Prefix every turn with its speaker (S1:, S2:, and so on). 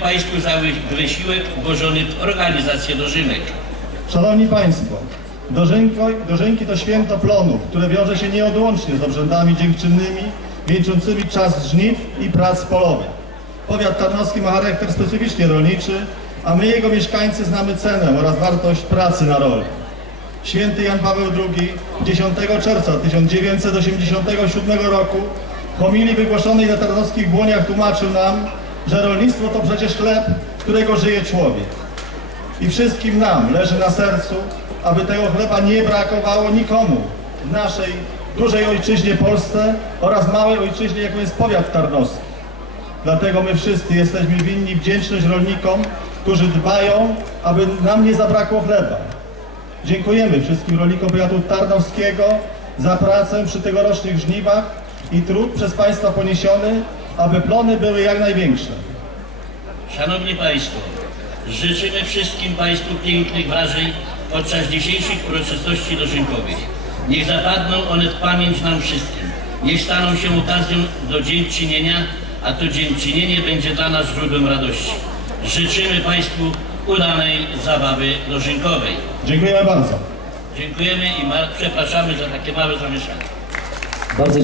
S1: Państwu za wy- wysiłek włożony w organizację dożynek.
S2: Szanowni Państwo, dożynki, dożynki to święto plonów, które wiąże się nieodłącznie z obrzędami dziękczynnymi, wieńczącymi czas żniw i prac polowych. Powiat tarnowski ma charakter specyficznie rolniczy, a my, jego mieszkańcy, znamy cenę oraz wartość pracy na roli. Święty Jan Paweł II 10 czerwca 1987 roku w homilii wygłoszonej na tarnowskich błoniach tłumaczył nam, że rolnictwo to przecież chleb, którego żyje człowiek. I wszystkim nam leży na sercu, aby tego chleba nie brakowało nikomu w naszej dużej ojczyźnie Polsce oraz małej ojczyźnie, jaką jest powiat tarnowski. Dlatego my wszyscy jesteśmy winni wdzięczność rolnikom, którzy dbają, aby nam nie zabrakło chleba. Dziękujemy wszystkim rolnikom powiatu tarnowskiego za pracę przy tegorocznych żniwach i trud przez Państwa poniesiony, aby plony były jak największe.
S1: Szanowni Państwo, życzymy wszystkim Państwu pięknych wrażeń podczas dzisiejszych uroczystości dożynkowych. Niech zapadną one w pamięć nam wszystkim. Niech staną się okazją do dziękczynienia, a to dziękczynienie będzie dla nas źródłem radości. Życzymy Państwu udanej zabawy dożynkowej.
S2: Dziękujemy bardzo.
S1: Dziękujemy i przepraszamy za takie małe zamieszanie.
S3: Bardzo